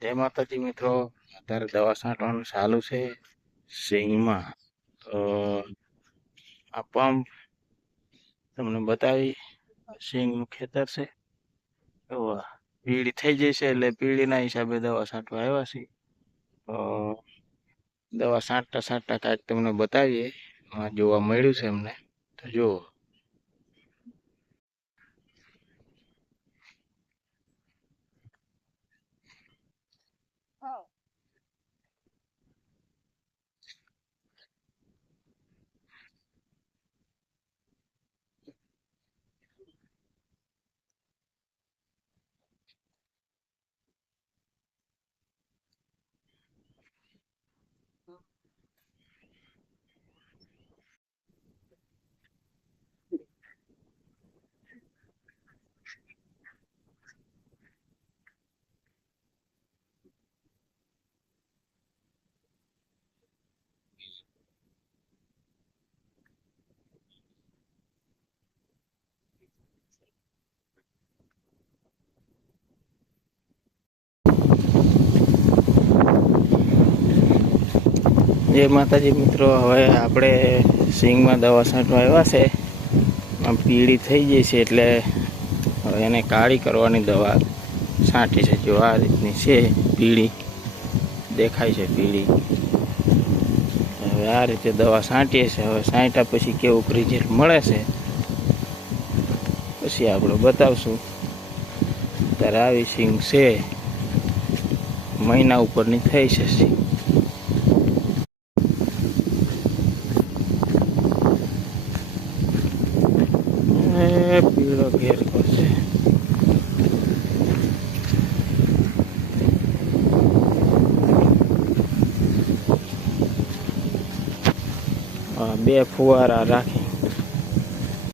જય માતાજી મિત્રો, અત્યારે દવા છાંટવાનું ચાલુ છે સિંગમાં. તો આ પંપ તમને બતાવી, સિંગનું ખેતર છે. પીળી થઈ જશે એટલે પીળીના હિસાબે દવા છાંટવા આવ્યા છે. તો દવા છાંટતા છાંટતા કાંઈક તમને બતાવીએ, જોવા મળ્યું છે અમને. તો જુઓ. જય માતાજી મિત્રો, હવે આપણે સિંગમાં દવા છાંટવા આવ્યા છે. આમ પીળી થઈ ગઈ છે એટલે હવે એને કાળી કરવાની દવા છાંટી છે. જો આ રીતની છે, પીળી દેખાય છે પીળી. હવે આ રીતે દવા છાંટીએ છીએ. હવે છાંટ્યા પછી કેવું રિઝલ્ટ મળે છે પછી આપણે બતાવશું. ત્યારે આવી સિંગ છે, મહિના ઉપરની થઈ છે સિંગ. પીળો ઘેર કરશે. બે ફુવારા રાખી